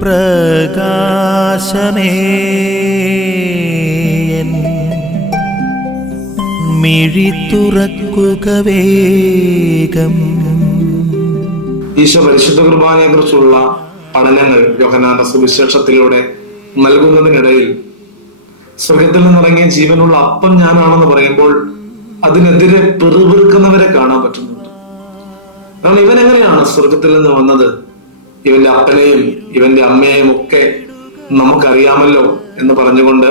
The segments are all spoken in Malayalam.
പ്രകാശമേ. മിഴി തുറക്കുക വേഗം. ഈശോ പരിശുദ്ധ കുർബാനയെ കുറിച്ചുള്ള പഠനങ്ങൾ യോഹനാന്റെ സുവിശേഷത്തിലൂടെ നൽകുന്നതിനിടയിൽ സ്വർഗത്തിൽ നിന്നിറങ്ങിയ ജീവനുള്ള അപ്പം ഞാനാണെന്ന് പറയുമ്പോൾ അതിനെതിരെ പെറുപെറുക്കുന്നവരെ കാണാൻ പറ്റുന്നുണ്ട്. കാരണം ഇവൻ എങ്ങനെയാണ് സ്വർഗത്തിൽ നിന്ന് വന്നത്? ഇവന്റെ അപ്പനെയും ഇവന്റെ അമ്മയെയും ഒക്കെ നമുക്കറിയാമല്ലോ എന്ന് പറഞ്ഞുകൊണ്ട്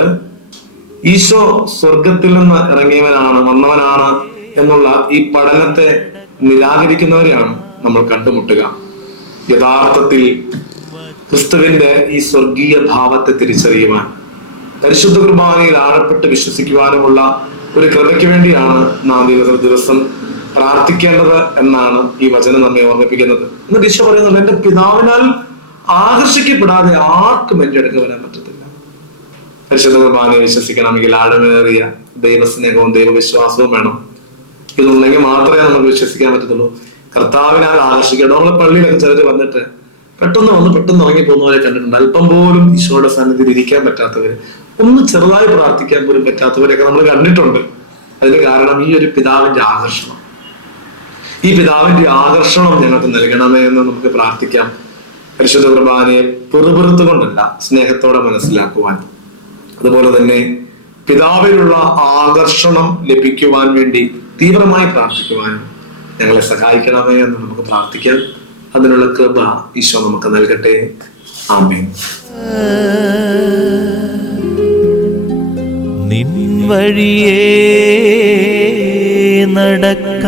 ഈശോ സ്വർഗത്തിൽ നിന്ന് ഇറങ്ങിയവനാണ് വന്നവനാണ് എന്നുള്ള ഈ പഠനത്തെ നിരാകരിക്കുന്നവരെയാണ് നമ്മൾ കണ്ടുമുട്ടുക. യഥാർത്ഥത്തിൽ ക്രിസ്തുവിന്റെ ഈ സ്വർഗീയ ഭാവത്തെ തിരിച്ചറിയുവാൻ പരിശുദ്ധ കുർബാനയിൽ ആഴപ്പെട്ട് വിശ്വസിക്കുവാനുമുള്ള ഒരു കൃപയ്ക്ക് വേണ്ടിയാണ് നാം ദിവസം പ്രാർത്ഥിക്കേണ്ടത് എന്നാണ് ഈ വചനം നമ്മെ ഓർമ്മിപ്പിക്കുന്നത്. എന്നിട്ട് ഈശോ പറയുന്നത് എന്റെ പിതാവിനാൽ ആകർഷിക്കപ്പെടാതെ ആർക്കും എന്റെ അടുക്ക വരാൻ പറ്റത്തില്ല. പരിശുദ്ധ വിശ്വസിക്കണമെങ്കിൽ ആഴമേറിയ ദൈവസ്നേഹവും ദൈവവിശ്വാസവും വേണം. ഇതുണ്ടെങ്കിൽ മാത്രമേ നമുക്ക് വിശ്വസിക്കാൻ പറ്റത്തുള്ളൂ. കർത്താവിനാൽ ആകർഷിക്കണം നമ്മളെ പള്ളിയിലൊക്കെ ചിലർ വന്നിട്ട് പെട്ടെന്ന് വന്ന് പെട്ടെന്ന് ഇറങ്ങി പോകുന്നവരെ കണ്ടിട്ടുണ്ട്. അല്പം പോലും ഈശോയുടെ സന്നിധിയിൽ ഇരിക്കാൻ പറ്റാത്തവര് ഒന്ന് ചെറുതായി പ്രാർത്ഥിക്കാൻ പോലും പറ്റാത്തവരെയൊക്കെ നമ്മൾ കണ്ടിട്ടുണ്ട്. അതിന് കാരണം ഈ ഒരു പിതാവിന്റെ ആകർഷണം. ഈ പിതാവിന്റെ ആകർഷണം ഞങ്ങൾക്ക് നൽകണമേ എന്ന് നമുക്ക് പ്രാർത്ഥിക്കാം. പരിശുദ്ധ കുർബാനയെ പെറുപെറുത്തുകൊണ്ടല്ല സ്നേഹത്തോടെ മനസ്സിലാക്കുവാൻ. അതുപോലെ തന്നെ പിതാവിലുള്ള ആകർഷണം ലഭിക്കുവാൻ വേണ്ടി തീവ്രമായി പ്രാർത്ഥിക്കുവാൻ ഞങ്ങളെ സഹായിക്കണമേ എന്ന് നമുക്ക് പ്രാർത്ഥിക്കാം. അതിനുള്ള കൃപ ഈശോ നമുക്ക് നൽകട്ടെ. ആമേ നിൻ വഴിയേ നടക്ക